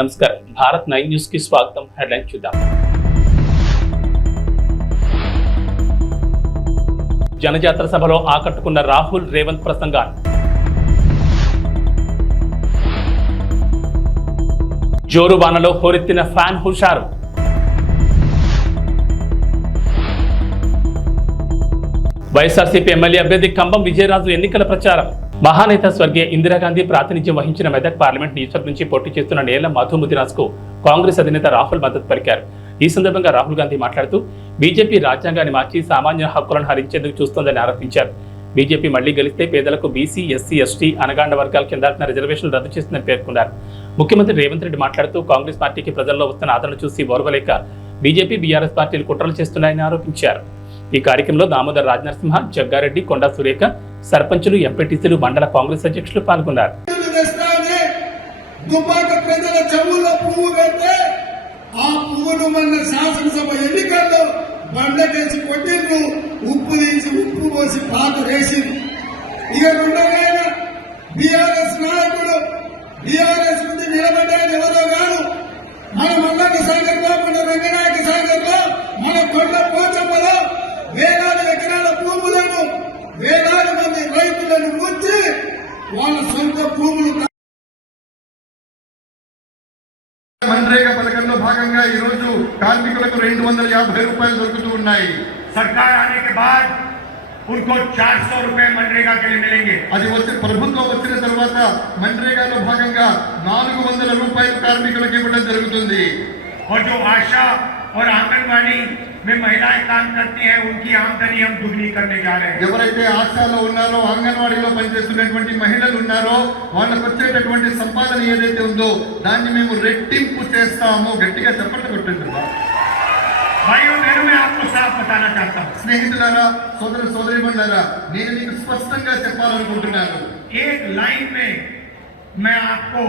నమస్కారం భారత్ 9 న్యూస్ కి స్వాగతం. హెడ్లైన్ చూద్దాం. జనజాతర సభలో ఆకట్టుకున్న రాహుల్ రేవంత్ ప్రసంగాలు. జోరు వానలో హోరెత్తిన ఫ్యాన్ హుషారు. వైఎస్ఆర్సీపీ ఎమ్మెల్యే అభ్యర్థి కంబం విజయరాజు ఎన్నికల ప్రచారం. మహానేత స్వర్గీయ ఇందిరాగాంధీ ప్రాతినిధ్యం వహించిన మెదక్ పార్లమెంట్ నియోజకవర్గం నుంచి పోటీ చేస్తున్న నేల మధు ముదిరాజ్ కు కాంగ్రెస్ అధినేత రాహుల్ మద్దతు పలికారు. ఈ సందర్భంగా రాహుల్ గాంధీ మాట్లాడుతూ బీజేపీ రాజ్యాంగాన్ని మార్చి సామాన్య హక్కులను హరించేందుకు చూస్తోందని ఆరోపించారు. బీజేపీ మళ్లీ గెలిస్తే పేదలకు బీసీ, ఎస్సీ, ఎస్టీ, అనగాండ వర్గాల కింద రిజర్వేషన్లు రద్దు చేస్తుందని పేర్కొన్నారు. ముఖ్యమంత్రి రేవంత్ రెడ్డి మాట్లాడుతూ కాంగ్రెస్ పార్టీకి ప్రజల్లో వస్తున్న ఆదరణ చూసి ఓర్వలేక బీజేపీ, బీఆర్ఎస్ పార్టీలు కుట్రలు చేస్తున్నాయని ఆరోపించారు. ఈ కార్యక్రమంలో దామోదర్ రాజనరసింహ, జగ్గారెడ్డి, కొండా సురేఖ, సర్పంచులు, ఎంపీటీసీలు, మండల కాంగ్రెస్ అధ్యక్షులు పాల్గొన్నారు. వేలాది ఎకరాల భూములను వేలాది మంది రైతులను ముంచి వాళ్ళ సొంత భూములు मनरेगा పథకంలో భాగంగా ఈ రోజు కార్మికులకు 250 రూపాయలు దొరుకుతూ ఉన్నాయి. सरकार आने के बाद उनको 400 रुपए मनरेगा के लिए मिलेंगे. అది వచ్చి ప్రభుత్వం వచ్చిన తర్వాత मनरेगाలో భాగంగా 400 రూపాయలు కార్మికులకు ఇవ్వడం జరుగుతుంది. और जो आशा और आंगनवाड़ी में महिलाएं काम करती हैं उनकी आमदनी हम दुगनी करने जा रहे हैं. ఎవరైతే ఆశాలో ఉన్నారో, అంగన్వాడీలో పనిచేస్తున్నటువంటి మహిళలు ఉన్నారో వాళ్ళకు వచ్చేటటువంటి సంపాదన ఏదైతే ఉందో దాన్ని మేము రెట్టింపు చేస్తాము. గట్టిగా చప్పట్లు కొట్టండి. भाइयों बहनों मैं आपको साफ बताना चाहता हूँ. స్నేహితులారా, సోదర సోదరీమణులారా, నేను మీకు స్పష్టంగా చెప్పాలనుకుంటున్నాను. एक लाइन में मैं आपको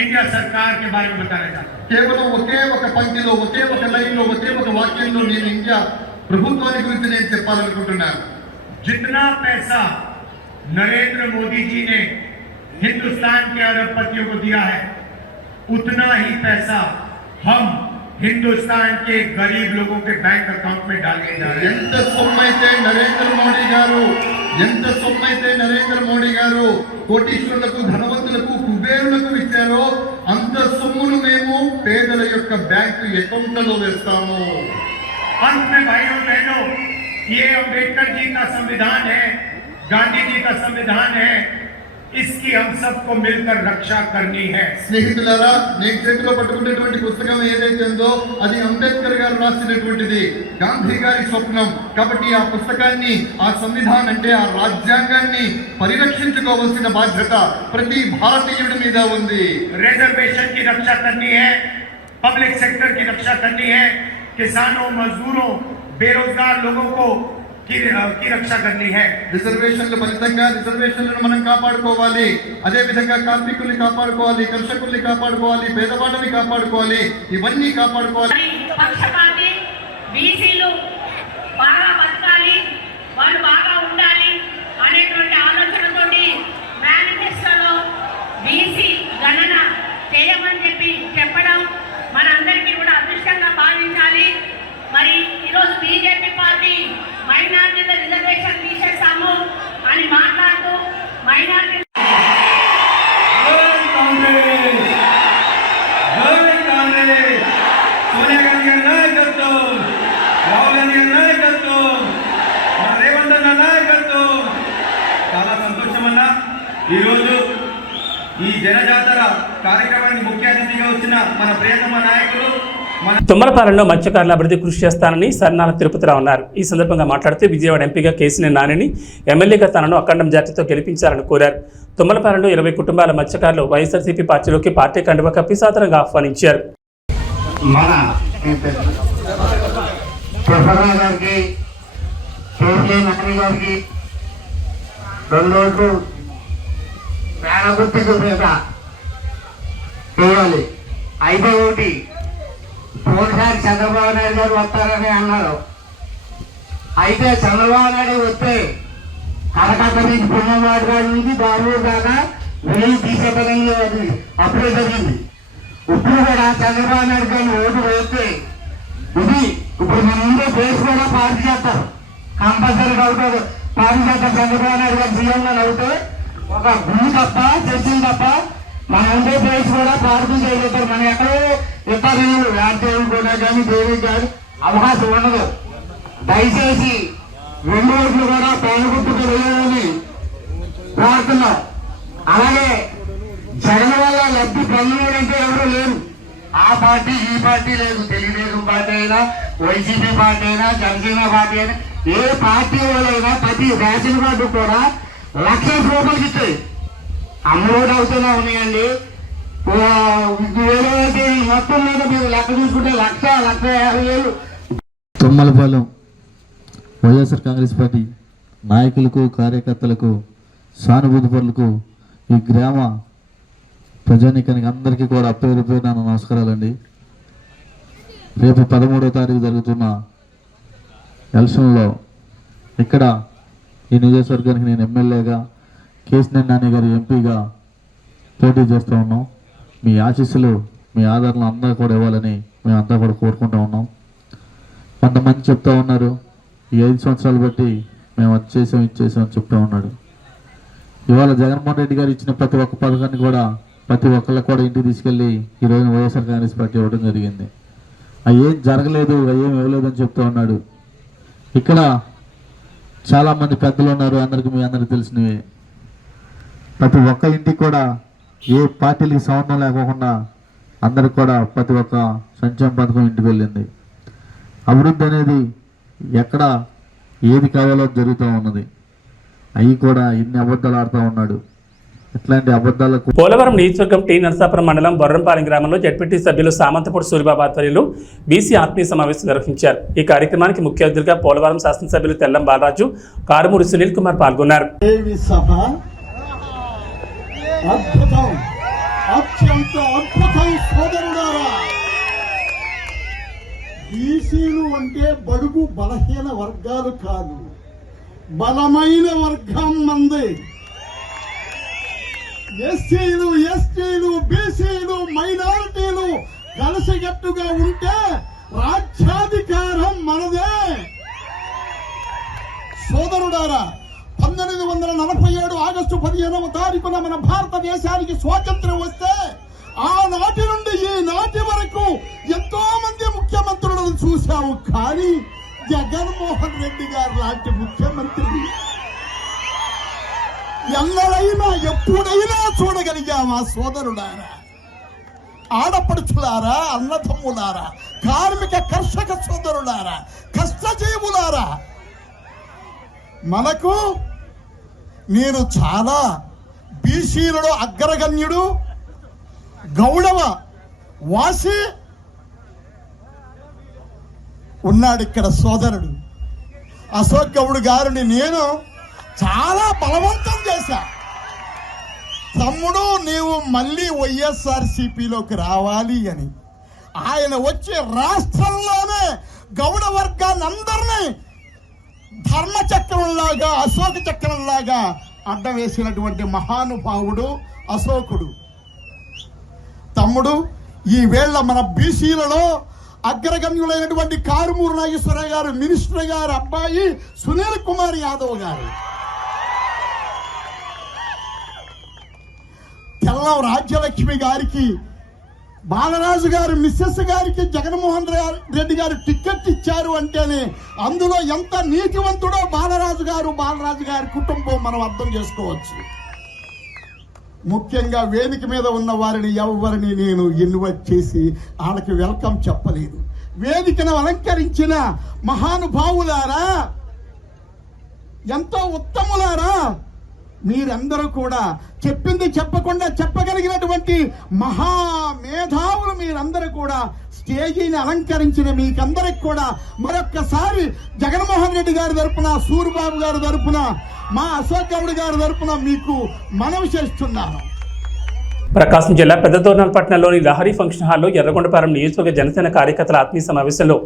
इंडिया सरकार के बारे में बताना चाहता हूँ. కేవలం ఒకే ఒక పంక్తిలో, ఒకే ఒక లైన్లో, ఒకే ఒక వాక్యంలో నేను ఇండియా ప్రభుత్వాన్ని గురించి నేను చెప్పాలనుకుంటున్నాను. जितना पैसा नरेंद्र मोदी जी ने हिंदुस्तान के अरबपतियों को दिया है उतना ही पैसा हम हिंदुस्तान के गरीब लोगों के बैंक अकाउंट में डालने जा रहे हैं. ఎంత సొమ్మైతే నరేంద్ర మోడీ గారు కోటీశ్వరులకు, ధనవంతులకు, కుబేరులకు ఇచ్చారో అంత సొమ్మును మేము పేదల యొక్క బ్యాంకు అకౌంట్లలో వేస్తాము. अंत में भाइयों बहनों, ये अम्बेडकर जी का संविधान है, गांधी जी का संविधान है, इसकी हम सबको मिलकर रक्षा करनी है. స్నేహితులారా, నేను చేతిలో పట్టుకున్నటువంటి పుస్తకం ఏదైతే ఉందో అది అంబేద్కర్ గారు రాసినటువంటిది, గాంధీ గారి స్వప్నం. కాబట్టి ఆ పుస్తకాన్ని, ఆ సంవిధానం అంటే ఆ రాజ్యాంగాన్ని పరిరక్షించుకోవాల్సిన బాధ్యత ప్రతి భారతీయుడి మీద ఉంది. रिजर्वेशन की रक्षा करनी है, पब्लिक सेक्टर की रक्षा करनी है, किसानों, मजदूरों, बेरोजगार लोगों को की रक्षा करनी है. రిజర్వేషన్ల ఫలితంగా రిజర్వేషన్లను మనం కాపాడుకోవాలి. అదే విధంగా కార్మికుల్ని కాపాడుకోవాలి, కర్షకుల్ని కాపాడుకోవాలి, పేదవాళ్ళని కాపాడుకోవాలి. ఇవన్నీ కాపాడుకోవాలి. పక్షపాతి బీసీలు బాగా బతకాలి, వాళ్ళు బాగా ఉండాలి అనేటువంటి ఆలోచనతోటి మేనిఫెస్టోలో బీసీ గణన చేయమని చెప్పడం మనందరికీ కూడా అదృష్టంగా భావించాలి. మరి ఈరోజు బీజేపీ పార్టీ మైనార్టీల రిజర్వేషన్ తీసేస్తాము అని మాట్లాడుతూ మైనార్టీ సోనియా గాంధీ గారి నాయకత్వం, రాహుల్ గాంధీ గారి నాయకత్వం, రేవంత్ అన్న నాయకత్వం. చాలా సంతోషం అన్న. ఈరోజు ఈ జనజాతర కార్యక్రమానికి ముఖ్య అతిథిగా వచ్చిన మన ప్రియతమ నాయకులు తుమ్మలపాలెంలో మత్స్యకారుల అభివృద్ధి కృషి చేస్తానని సర్నాల తిరుపతిరావు అన్నారు. ఈ సందర్భంగా మాట్లాడుతూ విజయవాడ ఎంపీగా కేసీఆర్ నానిని, ఎమ్మెల్యేగా తనను అఖండ మెజార్టీతో గెలిపించాలని కోరారు. తుమ్మలపాలెంలో 20 కుటుంబాల మత్స్యకారులు వైఎస్ఆర్సీపీ పార్టీలోకి పార్టీ కండువా కప్పి సాదరంగా ఆహ్వానించారు. అయితే ఒకటి పోయినసారి చంద్రబాబు నాయుడు గారు వస్తారని అన్నారు. అయితే చంద్రబాబు నాయుడు వస్తే కలకత్తా నుంచి పుణ్యవాడి నుంచి బెంగళూరు దాకా వెయ్యి తీసేపడంగా అప్పుడే జరిగింది. ఇప్పుడు కూడా చంద్రబాబు నాయుడు గారిని ఓటు వేస్తే ఇది ఇప్పుడు మన ముందే బేస్ కూడా పార్టీ చేస్తారు, కంపల్సరీగా అవుతారు పార్టీ చేస్తారు. చంద్రబాబు నాయుడు గారు సీఎంగా అవుతే ఒక గుడి తప్ప చర్చలు తప్ప మన ఉండే బేస్ కూడా పార్టీ చేయగలుగుతారు. మనం ఎక్కడో ఇతరులు రాజ్యాలు కూడా కానీ దేవికి కానీ అవకాశం ఉండదు. దయచేసి 2 ఓట్లు కూడా పేరుగుట్టుకు వేయాలని ప్రార్థన. అలాగే జగన్ వల్ల లబ్ధి పొందడంటే ఎవరు లేరు. ఆ పార్టీ ఈ పార్టీ లేదు, తెలుగుదేశం పార్టీ అయినా వైసీపీ పార్టీ అయినా జనసేన పార్టీ అయినా ఏ పార్టీ వాళ్ళైనా ప్రతి రేషన్ కార్డు కూడా 1,00,000 రూపాయలకి ఇస్తాయి. అమౌంట్ అవుతూనే ఉన్నాయండి. వేరే మొత్తం మీద మీరు లెక్క చూసుకుంటే 1,50,000 తుమ్మలపాలెం వైఎస్ఆర్ కాంగ్రెస్ పార్టీ నాయకులకు, కార్యకర్తలకు, సానుభూతి పరులకు, ఈ గ్రామ ప్రజానీకానికి అందరికీ కూడా పేరు పేరున నమస్కారాలండి. రేపు 13వ తారీఖు జరుగుతున్న ఎలక్షన్లో ఇక్కడ ఈ నియోజకవర్గానికి నేను ఎమ్మెల్యేగా, కేశినేని నాని గారు ఎంపీగా పోటీ చేస్తూ ఉన్నాం. మీ ఆశీస్సులు, మీ ఆదరణ అందరూ కూడా ఇవ్వాలని మేమంతా కూడా కోరుకుంటూ ఉన్నాం. కొంతమంది చెప్తా ఉన్నారు, ఈ 5 సంవత్సరాలు బట్టి మేము అది చేసాం ఇది చేసాం అని చెప్తా ఉన్నాడు. ఇవాళ జగన్మోహన్ రెడ్డి గారు ఇచ్చిన ప్రతి ఒక్క పథకాన్ని కూడా ప్రతి ఒక్కళ్ళకి కూడా ఇంటికి తీసుకెళ్ళి ఈరోజు వైఎస్ఆర్ కాంగ్రెస్ పార్టీ ఇవ్వడం జరిగింది. అవి ఏం జరగలేదు, అవి ఏం ఇవ్వలేదు అని చెప్తా ఉన్నాడు. ఇక్కడ చాలామంది పెద్దలు ఉన్నారు, మీ అందరికీ తెలిసినవి. ప్రతి ఒక్క ఇంటికి కూడా ఏ పార్టీలకి సంబంధం లేకోకుండా అందరికి కూడా ప్రతి ఒక్క సంక్షేమ పథకం ఇంటికి వెళ్ళింది. అభివృద్ధి అనేది ఎక్కడ ఏది కావాలో జరుగుతూ ఉన్నది. అవి కూడా ఇన్ని అబద్ధాలు ఆడుతూ ఉన్నాడు. ఇట్లాంటి అబద్ధాలకు పోలవరం నియోజకవర్గం టీ నరసాపురం మండలం బొర్రంపాలెం గ్రామంలో జడ్పీటీ సభ్యులు సామంతపూడి సూరిబాబు ఆధ్వర్యంలో బీసీ ఆత్మీయ సమావేశం నిర్వహించారు. ఈ కార్యక్రమానికి ముఖ్య అతిథిగా పోలవరం శాసనసభ్యులు తెల్లం బాలరాజు, కారుమూరి సునీల్ కుమార్ పాల్గొన్నారు. అద్భుతం, అత్యంత అద్భుతం సోదరులారా. బీసీలు అంటే బడుగు బలహీన వర్గాలు కాదు, బలమైన వర్గం మంది. ఎస్సీలు, ఎస్టీలు, బీసీలు, మైనారిటీలు కలిసికట్టుగా ఉంటే రాజ్యాధికారం మనదే. సోదరుడారా, 1947 ఆగస్టు 15వ తారీఖున మన భారతదేశానికి స్వాతంత్ర్యం వస్తే ఆనాటి నుండి ఈనాటి వరకు ఎంతో మంది ముఖ్యమంత్రులను చూశాము. కానీ జగన్మోహన్ రెడ్డి గారు లాంటి ముఖ్యమంత్రి ఎన్నడైనా ఎప్పుడైనా చూడగలిగామా? సోదరులారా, ఆడపడుచులారా, అన్నదమ్ములారా, కార్మిక కర్షక సోదరులారా, కష్టజీవులారా, మనకు నేను చాలా బీసీలలో అగ్రగణ్యుడు, గౌడవ వాసి ఉన్నాడు ఇక్కడ సోదరుడు అశోక్ గౌడ్ గారిని నేను చాలా బలవంతం చేశా. తమ్ముడు, నీవు మళ్ళీ వైఎస్ఆర్సీపీలోకి రావాలి అని. ఆయన వచ్చి రాష్ట్రంలోనే గౌడ వర్గాన్ని అందరినీ ధర్మచక్రంలాగా, అశోక చక్రంలాగా అడ్డం వేసినటువంటి మహానుభావుడు అశోకుడు. తమ్ముడు, ఈ వేళ మన బీసీలలో అగ్రగణ్యులైనటువంటి కారుమూరి నాగేశ్వరరావు గారు, మినిస్టర్ గారు అబ్బాయి సునీల్ కుమార్ యాదవ్ గారు, తెల్లం రాజ్యలక్ష్మి గారికి, బాలరాజు గారు మిస్సెస్ గారికి జగన్మోహన్ రెడ్డి గారు టికెట్ ఇచ్చారు అంటేనే అందులో ఎంత నీతివంతుడో బాలరాజు గారి కుటుంబం మనం అర్థం చేసుకోవచ్చు. ముఖ్యంగా వేదిక మీద ఉన్న వారిని ఎవరిని నేను ఇన్వైట్ చేసి వాళ్ళకి వెల్కమ్ చెప్పలేదు. వేదికను అలంకరించిన మహానుభావులారా, ఎంతో ఉత్తములారా, మీరందరూ కూడా చెప్పింది చెప్పకుండా చెప్పగలిగినటువంటి మహామేధావులు మీరందరూ కూడా స్టేజీని అలంకరించిన మీకందరికి కూడా మరొక్కసారి జగన్మోహన్ రెడ్డి గారి తరపున, సూరిబాబు గారి తరపున, మా అశోక్ గౌడ్ గారి తరపున మీకు మనవి చేస్తున్నాను. ప్రకాశం జిల్లా పెద్దదోర్నాలపట్నంలోని లహరి ఫంక్షన్ హాల్లో ఎర్రగొండపాలెం నియోజకవర్గ జనసేన కార్యకర్తల ఆత్మీయ సమావేశంలో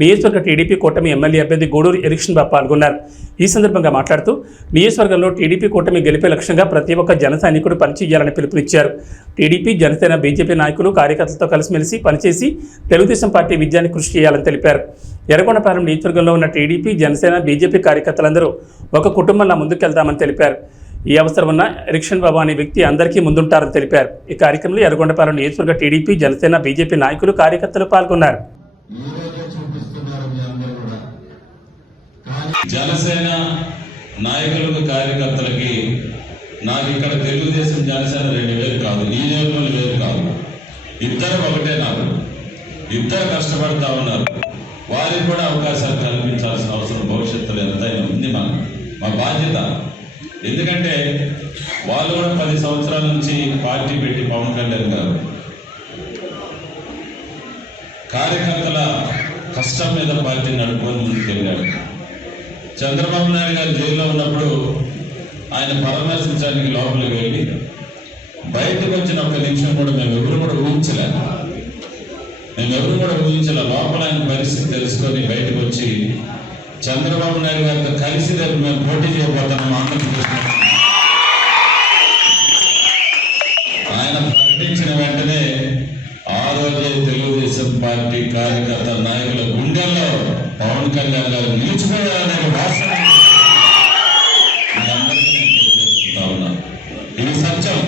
నియోజకవర్గ టీడీపీ కూటమి ఎమ్మెల్యే అభ్యర్థి గూడూరు ఎరిక్షన్ బాబు పాల్గొన్నారు. ఈ సందర్భంగా మాట్లాడుతూ నియోజకవర్గంలో టీడీపీ కూటమి గెలిపే లక్ష్యంగా ప్రతి ఒక్క జన సైనికుడు పనిచేయాలని పిలుపునిచ్చారు. టీడీపీ, జనసేన, బీజేపీ నాయకులు కార్యకర్తలతో కలిసిమెలిసి పనిచేసి తెలుగుదేశం పార్టీ విజయాన్ని కృషి చేయాలని తెలిపారు. ఎర్రగొండపాలెం నియోజకవర్గంలో ఉన్న టీడీపీ, జనసేన, బీజేపీ కార్యకర్తలందరూ ఒక కుటుంబంలా ముందుకెళ్తామని తెలిపారు. ఈ అవసరం ఉన్న ఎరిక్షన్ బాబు అనే వ్యక్తి అందరికీ ముందుంటారని తెలిపారు. ఈ కార్యక్రమంలో ఎర్రగొండపాలెం నియోజకవర్గ టీడీపీ, జనసేన, బీజేపీ నాయకులు కార్యకర్తలు పాల్గొన్నారు. జనసేన నాయకులకు కార్యకర్తలకి నాకు ఇక్కడ తెలుగుదేశం జనసేన 2 వేలు కాదు, ఈ నియోజకవర్గం వేరు కాదు, ఇద్దరు ఒకటే. నాకు ఇద్దరు కష్టపడతా ఉన్నారు. వారికి కూడా అవకాశాలు కల్పించాల్సిన అవసరం భవిష్యత్తులో ఎంతైనా ఉంది. మా బాధ్యత. ఎందుకంటే వాళ్ళు కూడా 10 సంవత్సరాల నుంచి పార్టీ పెట్టి పవన్ కళ్యాణ్ గారు కార్యకర్తల కష్టం మీద పార్టీ నడుపుకొని ముందుకెళ్ళాడు. చంద్రబాబు నాయుడు గారు జైల్లో ఉన్నప్పుడు ఆయన పరామర్శించడానికి లోపలికి వెళ్ళి బయటకు వచ్చిన 1 నిమిషం కూడా మేమెవరు కూడా ఊహించలే. లోపల ఆయన పరిస్థితి తెలుసుకొని బయటకు వచ్చి చంద్రబాబు నాయుడు గారితో కలిసి రేపు మేము పోటీ చేయబోతున్నాము ఆంధ్రప్రదేశ్. ఆయన ప్రకటించిన వెంటనే ఆ రోజే తెలుగుదేశం పార్టీ కార్యకర్త నాయకుల గుండెల్లో పవన్ కళ్యాణ్ గారు నిలిచిపోయారనే వాస్తవం ఇది సత్యం.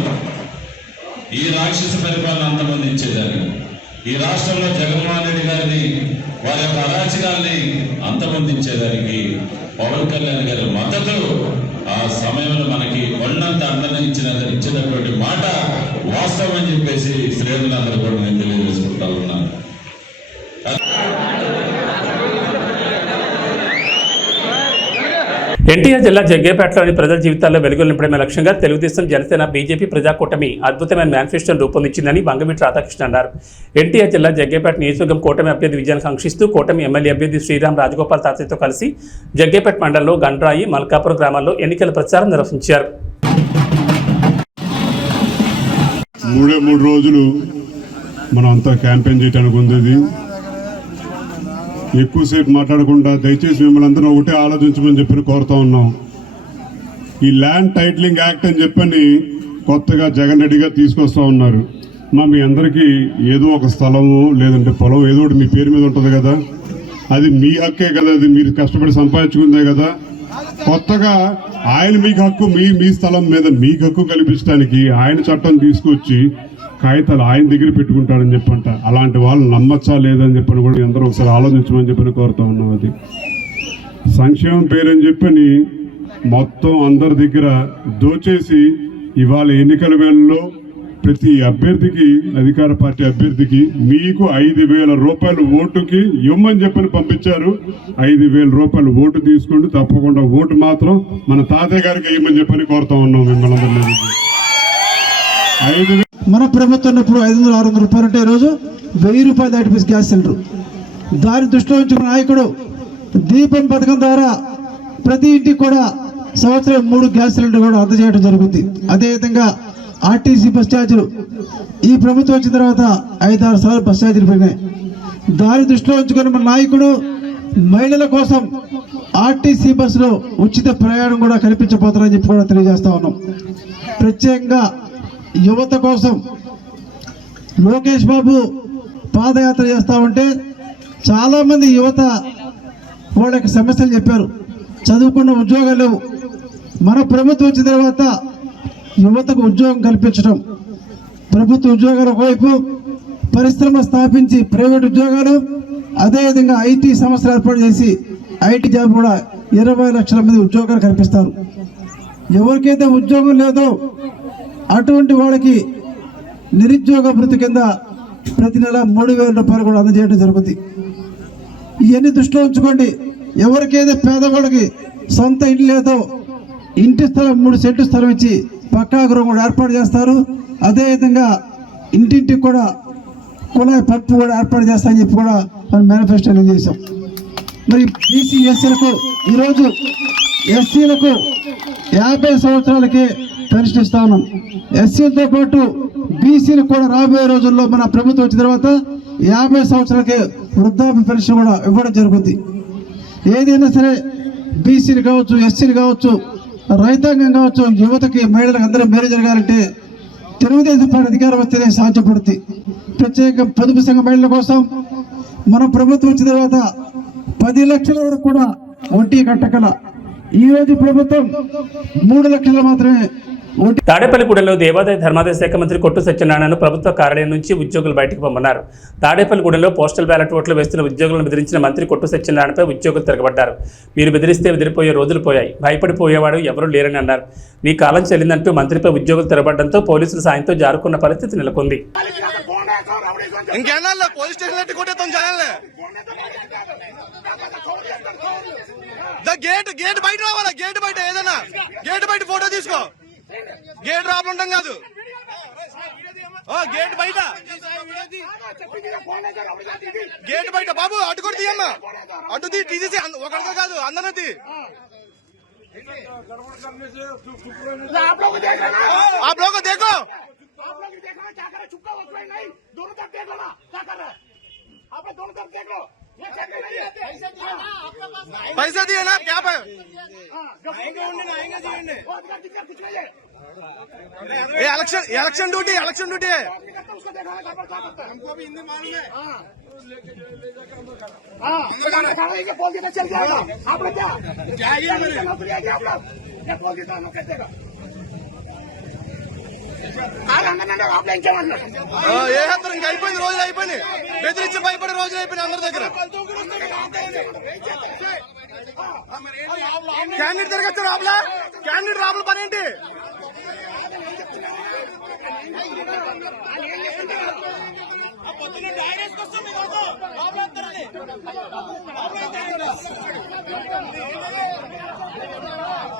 ఈ రాక్షస పరిపాలన అంతమందించేదాన్ని, ఈ రాష్ట్రంలో జగన్మోహన్ రెడ్డి గారిని వారి యొక్క అరాచకాల్ని అంతమొందించేదానికి పవన్ కళ్యాణ్ గారి మద్దతు ఆ సమయంలో మనకి కొండంత అండన ఇచ్చినటువంటి మాట వాస్తవం అని చెప్పేసి శ్రేణులందరూ కూడా నేను తెలియజేసుకుంటా ఉన్నాను. ఎన్టీఆర్ జిల్లా జగ్గేపేటలోని ప్రజల జీవితాల్లో వెలుగులు నింపడమే లక్ష్యంగా తెలుగుదేశం, జనసేన, బీజేపీ ప్రజాకూటమి అద్భుతమైన మేనిఫెస్టోను రూపొందించిందని బంగవీటి రాధాకృష్ణ అన్నారు. ఎన్టీఆర్ జిల్లా జగ్గేపేట నియోజకవర్గం కూటమి అభ్యర్థి విజయాన్ని కాంక్షిస్తూ కూటమి ఎమ్మెల్యే అభ్యర్థి శ్రీరామ్ రాజగోపాల్ తాతయ్యతో కలిసి జగ్గేపేట మండలంలో గండ్రాయి, మల్కాపురం గ్రామాల్లో ఎన్నికల ప్రచారం నిర్వహించారు. 3 రోజులు మనం అంతా క్యాంపెయిన్ చేయడానికి ఉంది. ఎక్కువసేపు మాట్లాడకుండా దయచేసి మిమ్మల్ని అందరూ ఒకటే ఆలోచించమని చెప్పి కోరుతా ఉన్నాం. ఈ ల్యాండ్ టైటిలింగ్ యాక్ట్ అని చెప్పని కొత్తగా జగన్ రెడ్డి గారు తీసుకొస్తా ఉన్నారు. మీ అందరికీ ఏదో ఒక స్థలము లేదంటే పొలం ఏదో ఒకటి మీ పేరు మీద ఉంటుంది కదా, అది మీ హక్కే కదా, అది మీరు కష్టపడి సంపాదించుకుందే కదా. కొత్తగా ఆయన మీకు హక్కు, మీ స్థలం మీద మీకు హక్కు కల్పించడానికి ఆయన చట్టం తీసుకొచ్చి కాగితాలు ఆయన దగ్గర పెట్టుకుంటాడని చెప్పంట. అలాంటి వాళ్ళు నమ్మచ్చా లేదని చెప్పని కూడా అందరూ ఒకసారి ఆలోచించమని చెప్పని కోరుతా ఉన్నాం. అది సంక్షేమం పేరని చెప్పని మొత్తం అందరి దగ్గర దోచేసి ఇవాళ ఎన్నికల వేళల్లో ప్రతి అభ్యర్థికి, అధికార పార్టీ అభ్యర్థికి మీకు 5,000 రూపాయలు ఓటుకి ఇవ్వమని చెప్పని పంపించారు. 5,000 రూపాయలు ఓటు తీసుకోండి, తప్పకుండా ఓటు మాత్రం మన తాతయ్య గారికి ఇవ్వమని చెప్పని కోరుతా ఉన్నాం మిమ్మల్ని అందరినీ. మన ప్రభుత్వం ఉన్నప్పుడు 500-600 రూపాయలు అంటే ఈరోజు 1000 రూపాయలు దాటిపోయి గ్యాస్ సిలిండర్. దాని దృష్టిలో ఉంచుకున్న నాయకుడు దీపం పథకం ద్వారా ప్రతి ఇంటికి కూడా సంవత్సరం 3 గ్యాస్ సిలిండర్ కూడా అందజేయడం జరుగుతుంది. అదేవిధంగా ఆర్టీసీ బస్ ఛార్జీలు ఈ ప్రభుత్వం వచ్చిన తర్వాత 5-6 సార్లు బస్ ఛార్జీలు పెరిగినాయి. దాని దృష్టిలో ఉంచుకుని మన నాయకుడు మహిళల కోసం ఆర్టీసీ బస్సులో ఉచిత ప్రయాణం కూడా కల్పించబోతారని చెప్పి కూడా తెలియజేస్తా ఉన్నాం. ప్రత్యేకంగా యువత కోసం లోకేష్ బాబు పాదయాత్ర చేస్తా ఉంటే చాలామంది యువత వాళ్ళ యొక్క సమస్యలు చెప్పారు. చదువుకున్న ఉద్యోగాలు లేవు. మన ప్రభుత్వం వచ్చిన తర్వాత యువతకు ఉద్యోగం కల్పించడం, ప్రభుత్వ ఉద్యోగాల వైపు పరిశ్రమ స్థాపించి ప్రైవేట్ ఉద్యోగాలు, అదేవిధంగా ఐటీ సంస్థలు ఏర్పాటు చేసి ఐటీ జాబ్ కూడా 20 లక్షల మంది ఉద్యోగాలు కల్పిస్తారు. ఎవరికైతే ఉద్యోగం లేదో అటువంటి వాళ్ళకి నిరుద్యోగ భృతి కింద ప్రతి నెల 3,000 రూపాయలు కూడా అందజేయడం జరుగుతుంది. ఇవన్నీ దృష్టిలో ఉంచుకోండి. ఎవరికైతే పేదవాళ్ళకి సొంత ఇంటి లేదో ఇంటి స్థలం 3 సెంట్లు స్థలం ఇచ్చి పక్కా గృహం కూడా ఏర్పాటు చేస్తారు. అదేవిధంగా ఇంటింటికి కూడా కుళాయి పప్పు కూడా ఏర్పాటు చేస్తామని చెప్పి కూడా మనం మేనిఫెస్టోలో చేసాం. మరి బీసీ ఎస్సీలకు ఈరోజు ఎస్సీలకు 50 సంవత్సరాలకే పెన్షన్ ఇస్తా ఉన్నాం. ఎస్సీలతో పాటు బీసీలు కూడా రాబోయే రోజుల్లో మన ప్రభుత్వం వచ్చిన తర్వాత 50 సంవత్సరాలకే వృద్ధాప్య పెన్షన్ కూడా ఇవ్వడం జరుగుతుంది. ఏదైనా సరే బీసీలు కావచ్చు, ఎస్సీలు కావచ్చు, రైతాంగం కావచ్చు, యువతకి, మహిళలకు అందరూ మేలు జరగాలంటే తెలుగుదేశం పార్టీ అధికారం వస్తేనే సాధ్యపడుతుంది. ప్రత్యేక పొదుపు సంఘ మహిళల కోసం మన ప్రభుత్వం వచ్చిన తర్వాత 10 లక్షల వరకు కూడా వడ్డీ కట్టగల ఈ రోజు ప్రభుత్వం 3 లక్షలు మాత్రమే. తాడేపల్లిగూడెంలో దేవాదాయ ధర్మాదాయ శాఖ మంత్రి కొట్టు సత్యనారాయణను ప్రభుత్వ కార్యాలయం నుంచి ఉద్యోగులు బయటకు పొమ్మన్నారు. తాడేపల్లిగూడెంలో పోస్టల్ బ్యాలెట్ ఓట్లు వేస్తున్న ఉద్యోగులను బెదిరించిన మంత్రి కొట్టు సత్యనారాయణపై ఉద్యోగులు తిరగబడ్డారు. మీరు బెదిరిస్తే బెదిరిపోయే రోజులు పోయాయి, భయపడిపోయేవాడు ఎవరూ లేరని అన్నారు. నీ కాలం చెల్లిందంటూ మంత్రిపై ఉద్యోగులు తిరగబడడంతో పోలీసుల సాయంతో జారుకున్న పరిస్థితి నెలకొంది. గేట్ బయట రావాలా, గేట్ బయట ఏదైనా గేట్ బయట ఫోటో తీసుకో, గేట్ రాబడం కాదు, గేట్ బయట, గేట్ బయట బాబు అటు కూడా తీయమ్మా, అటు తీసేసి ఒకరితో కాదు అందరిది. आप लोग देखो, पैसा दिए ना क्या पे इलेक्शन ड्यूटी है, हमको भी हिंदी मालूम है. ఇంకా అయిపోయింది, రోజులు అయిపోయినాయి, బెదిరించి భయపడే రోజులు అయిపోయినాయి అందరి దగ్గర. క్యాండిడేట్ తిరగచ్చు రాబులా, క్యాండిడేట్ రాబుల పని ఏంటి?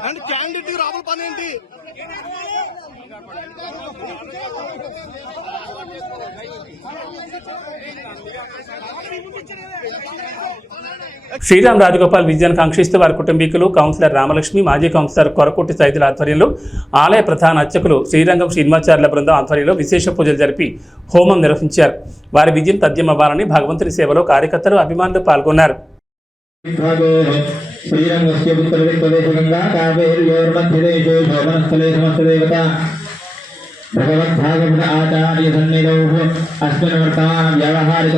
అంటే క్యాండిడేట్ రాబుల పని ఏంటి? శ్రీరామ్ రాజగోపాల్ విజయాన్ని కాంక్షిస్తూ వారి కుటుంబీకులు, కౌన్సిలర్ రామలక్ష్మి, మాజీ కౌన్సిలర్ కొరకోటి సైదుల ఆధ్వర్యంలో ఆలయ ప్రధాన అర్చకులు శ్రీరంగం శ్రీనివాచార్యుల బృందం ఆధ్వర్యంలో విశేష పూజలు జరిపి హోమం నిర్వహించారు. వారి విజయం తథ్యమవ్వాలని భగవంతుని సేవలో కార్యకర్తలు, అభిమానులు పాల్గొన్నారు. भगवद्भागवत आचार्य सन्निधौ अस्मिन् वर्तमान व्यावहारिक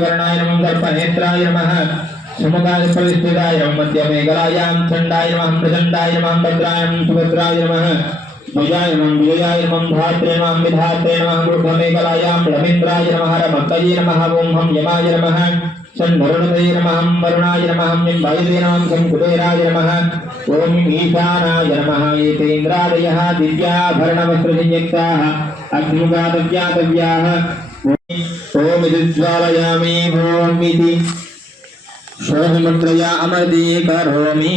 कर्णाय नमः, सर्पनेत्राय नमः, सुमुखाय प्रविष्टिताय नमः, मध्यमेकलायां चण्डाय नमः, प्रचण्डाय नमः, भद्राय नमः, सुभद्राय नमः, भुजाय नमः, विजयाय नमः, धात्रे नमः, विधात्रे नमः, मूर्धमेकलायां रवीन्द्राय नमः, रमतये नमः, ओं हम यमाय नमः, षण्वरुणते नमः, वरुणाय नमः, निम्बायते नमः, शङ्कुटेराय नमः, ओं ईशानाय नमः. एतेन्द्रादयः दिव्याभरणवस्त्रसंयुक्ताः अग्निमुखादव्यातव्याः. ओं विद्ज्वालयामि ओं इति शोभमुद्रया अमृते करोमि.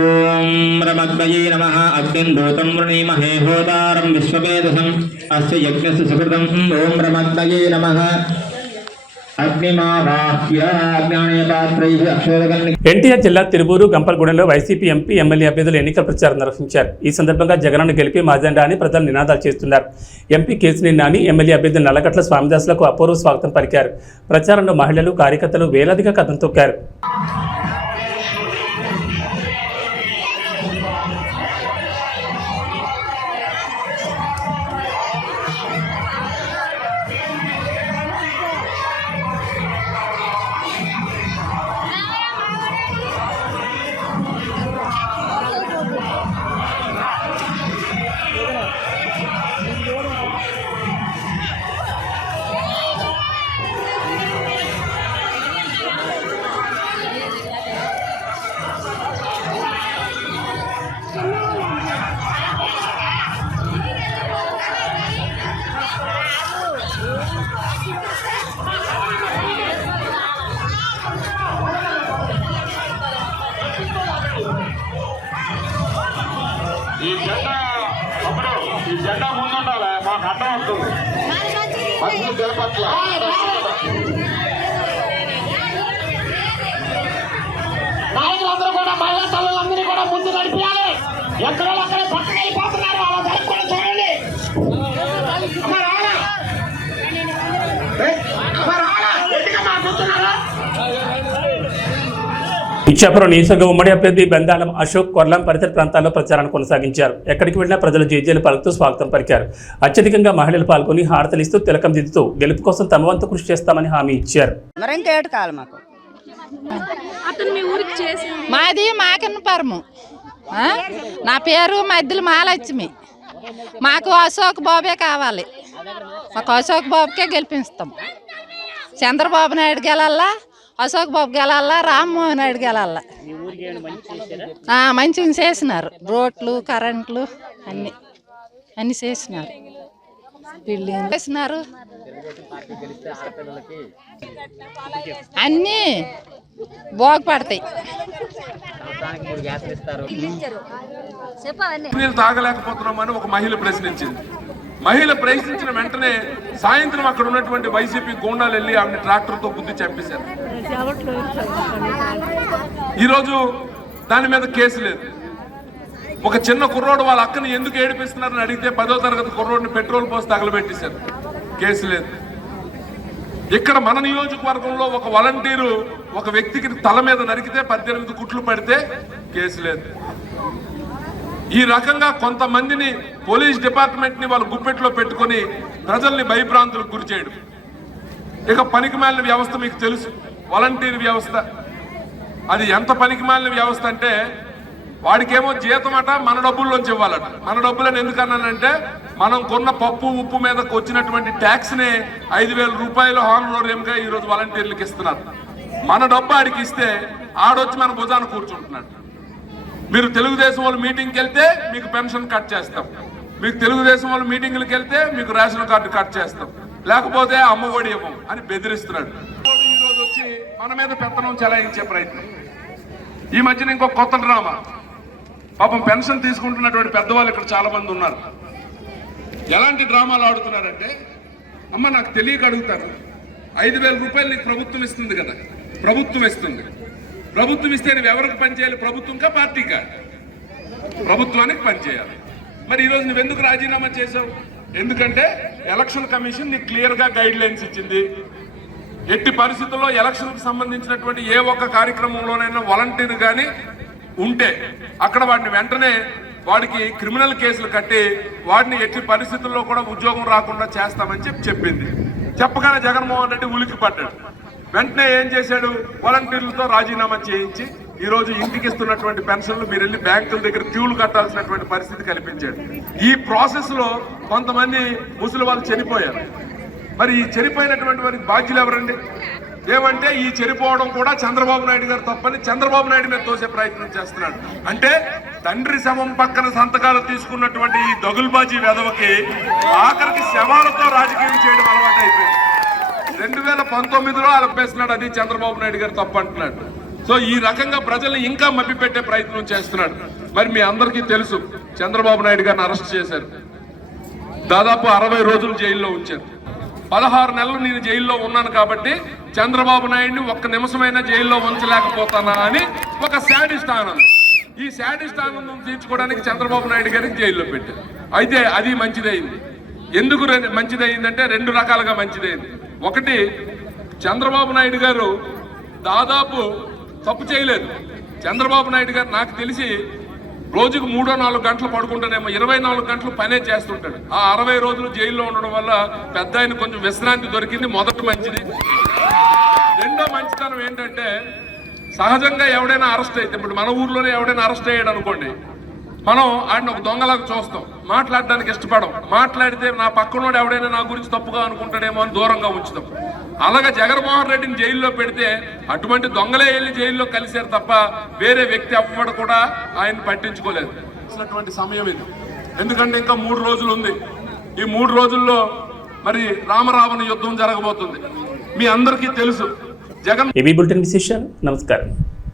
ओं रमद्वये नमः. अग्निं दूतं वृणीमहे होतारं विश्ववेदसम् अस्य यज्ञस्य सुकृतं. ओं रमद्वये नमः. ఎన్టీఆర్ జిల్లా తిరువూరు, గంపలగూడెంలో వైసీపీ ఎంపీ, ఎమ్మెల్యే అభ్యర్థులు ఎన్నికల ప్రచారం నిర్వహించారు. ఈ సందర్భంగా జగనన్న గెలిపి మాజెండా అని ప్రజలు నినాదాలు చేస్తున్నారు. ఎంపీ కేశినేని నాని, ఎమ్మెల్యే అభ్యర్థి నల్లగట్ల స్వామిదాసులకు అపూర్వ స్వాగతం పలికారు. ప్రచారంలో మహిళలు, కార్యకర్తలు వేలాదిగా కథం తొక్కారు. ఈ జెండా ముందుండాలి, మాకు అడ్డం వస్తుంది. మంచి తిరుపట్ల నాయకులందరూ కూడా, మహిళా తల్లులందరూ కూడా ముందు నడిపించాలి. ఎక్కడో అక్కడే పక్కన వెళ్ళిపోతున్నారు, వాళ్ళ కూడా చూడండి. ఇచ్చాపురం నియోజకవర్గ ఉమ్మడి అభ్యర్థి బెందాలం అశోక్ కొర్లం పరిసర ప్రాంతాల్లో ప్రచారాన్ని కొనసాగించారు. ఎక్కడికి వెళ్లినా ప్రజలు జేజేలు పలుకుతూ స్వాగతం పలికారు. అత్యధికంగా మహిళలు పాల్గొని హారతలిస్తూ తిలకం దిద్దుతూ గెలుపు కోసం తమ వంతు కృషి చేస్తామని హామీ ఇచ్చారు. మాది మాకన్నపురము. నా పేరు మధ్యలో మహాలక్ష్మి. మాకు అశోక్ బాబే కావాలి. మాకు అశోక్ బాబుకే గెలిపిస్తాం. చంద్రబాబు నాయుడు గెలల్లా, అశోక్ బాబు గెలల్లా, రామ్మోహన్ నాయుడు గెలల్లా. మంచిగా చేసినారు. రోడ్లు, కరెంట్లు అన్ని చేసినారు. బిల్డింగ్ చేసినారు. అన్నీ బాగుపడతాయి. నీళ్ళు తాగలేకపోతున్నామని ఒక మహిళ ప్రశ్నించింది. మహిళ ప్రశ్నించిన వెంటనే సాయంత్రం అక్కడ ఉన్నటువంటి వైసీపీ గూండాలు వెళ్ళి ఆమెను ట్రాక్టర్తో గుద్ది చంపేశారు. ఈరోజు దాని మీద కేసు లేదు. ఒక చిన్న కుర్రోడు వాళ్ళ అక్కని ఎందుకు ఏడిపిస్తున్నారని అడిగితే 10వ తరగతి కుర్రోడిని పెట్రోల్ పోసి తగలబెట్టేశారు. కేసు లేదు. ఇక్కడ మన నియోజకవర్గంలో ఒక వాలంటీరు ఒక వ్యక్తికి తల మీద నరికితే 18 కుట్లు పడితే కేసు లేదు. ఈ రకంగా కొంతమందిని పోలీస్ డిపార్ట్మెంట్ ని వాళ్ళు గుప్పెట్లో పెట్టుకుని ప్రజల్ని భయభ్రాంతులకు గురి చేయడం. ఇక పనికిమాలిన వ్యవస్థ మీకు తెలుసు, వాలంటీర్ వ్యవస్థ. అది ఎంత పనికిమాలిన వ్యవస్థ అంటే వాడికేమో జీతం అట మన డబ్బుల్లోంచి ఇవ్వాలట. మన డబ్బులని ఎందుకన్నానంటే మనం కొన్న పప్పు ఉప్పు మీదకి వచ్చినటువంటి ట్యాక్స్ నే 5,000 రూపాయలు హానరోరియంగా ఈరోజు వాలంటీర్లకు ఇస్తున్నారు. మన డబ్బు ఆడికి ఇస్తే ఆడొచ్చి మన భుజాన్ని కూర్చుంటున్నాడు. మీరు తెలుగుదేశం వాళ్ళు మీటింగ్కి వెళ్తే మీకు పెన్షన్ కట్ చేస్తాం, మీకు తెలుగుదేశం వాళ్ళు మీటింగ్లకు వెళ్తే మీకు రేషన్ కార్డు కట్ చేస్తాం, లేకపోతే అమ్మఒడి ఇవ్వం అని బెదిరిస్తున్నాడు. ఈరోజు వచ్చి మన మీద పెత్తనం చెలాయించే ప్రయత్నం. ఈ మధ్యన ఇంకో కొత్త డ్రామా. పాపం పెన్షన్ తీసుకుంటున్నటువంటి పెద్దవాళ్ళు ఇక్కడ చాలా మంది ఉన్నారు. ఎలాంటి డ్రామాలు ఆడుతున్నారంటే, అమ్మ నాకు తెలియక అడుగుతారు, 5,000 రూపాయలు నీకు ప్రభుత్వం ఇస్తుంది కదా, ప్రభుత్వం ఇస్తుంది. ప్రభుత్వం ఇస్తే నువ్వు ఎవరికి పనిచేయాలి? ప్రభుత్వంకా పార్టీకా? ప్రభుత్వానికి పనిచేయాలి. మరి ఈరోజు నువ్వెందుకు రాజీనామా చేసావు? ఎందుకంటే ఎలక్షన్ కమిషన్ నీకు క్లియర్గా గైడ్ లైన్స్ ఇచ్చింది. ఎట్టి పరిస్థితుల్లో ఎలక్షన్కి సంబంధించినటువంటి ఏ ఒక్క కార్యక్రమంలోనైనా వాలంటీర్ కానీ ఉంటే అక్కడ వాడిని వెంటనే వాడికి క్రిమినల్ కేసులు కట్టి వాడిని ఎట్టి పరిస్థితుల్లో కూడా ఉద్యోగం రాకుండా చేస్తామని చెప్పింది. చెప్పగానే జగన్మోహన్ రెడ్డి ఉలికి పడ్డాడు. వెంటనే ఏం చేశాడు? వాలంటీర్లతో రాజీనామా చేయించి ఈరోజు ఇంటికి ఇస్తున్నటువంటి పెన్షన్లు మీరు వెళ్ళి బ్యాంకుల దగ్గర క్యూలు కట్టాల్సినటువంటి పరిస్థితి కల్పించాడు. ఈ ప్రాసెస్ లో కొంతమంది ముసలి వాళ్ళు చనిపోయారు. మరి ఈ చనిపోయినటువంటి వారికి బాధ్యులు ఎవరండి? ఏమంటే ఈ చనిపోవడం కూడా చంద్రబాబు నాయుడు గారు తప్పని చంద్రబాబు నాయుడు మీద తోసే ప్రయత్నం చేస్తున్నాడు. అంటే తండ్రి శవం పక్కన సంతకాలు తీసుకున్నటువంటి ఈ దగుల్బాజీ వెధవకి ఆఖరికి శవాలతో రాజకీయం చేయడం అలవాటు అయిపోయింది. 2019లో అలపేస్తున్నాడు, అది చంద్రబాబు నాయుడు గారు తప్పు అంటున్నాడు. సో ఈ రకంగా ప్రజల్ని ఇంకా మభ్యపెట్టే ప్రయత్నం చేస్తున్నాడు. మరి మీ అందరికీ తెలుసు, చంద్రబాబు నాయుడు గారిని అరెస్ట్ చేశారు. దాదాపు 60 రోజులు జైల్లో ఉంచారు. 16 నెలలు నేను జైల్లో ఉన్నాను కాబట్టి చంద్రబాబు నాయుడిని ఒక్క నిమిషమైనా జైల్లో ఉంచలేకపోతానా అని ఒక శాడిస్ట్ ఆనందం. ఈ శాడిస్ట్ ఆనందం తీర్చుకోవడానికి చంద్రబాబు నాయుడు గారికి జైల్లో పెట్టారు. అయితే అది మంచిదైంది. ఎందుకు మంచిదైందంటే 2 రకాలుగా మంచిదైంది. ఒకటి, చంద్రబాబు నాయుడు గారు దాదాపు తప్పు చేయలేదు. చంద్రబాబు నాయుడు గారు నాకు తెలిసి రోజుకు 3-4 గంటలు పడుకుంటానేమో, 24 గంటలు పనే చేస్తుంటాడు. ఆ 60 రోజులు జైల్లో ఉండడం వల్ల పెద్ద ఆయన కొంచెం విశ్రాంతి దొరికింది. మొదటి మంచిది. రెండో మంచితనం ఏంటంటే, సహజంగా ఎవడైనా అరెస్ట్ అయితే, ఇప్పుడు మన ఊర్లోనే ఎవడైనా అరెస్ట్ అయ్యాడు అనుకోండి, మనం ఆయన ఒక దొంగలాగా చూస్తాం, మాట్లాడడానికి ఇష్టపడం. మాట్లాడితే నా పక్కనోడు ఎవడైనా నా గురించి తప్పుగా అనుకుంటాడేమో అని దూరంగా ఉంచుతాం. అలాగే జగన్మోహన్ రెడ్డిని జైల్లో పెడితే అటువంటి దొంగలే వెళ్ళి జైల్లో కలిశారు తప్ప వేరే వ్యక్తి అవ్వడు కూడా ఆయన పట్టించుకోలేదు. సమయం ఇది. ఎందుకంటే ఇంకా 3 రోజులు ఉంది. ఈ 3 రోజుల్లో మరి రామరావణ యుద్ధం జరగబోతుంది. మీ అందరికీ తెలుసు. జగన్ ఏబీ బులెటిన్ విశేషాలు. నమస్కారం.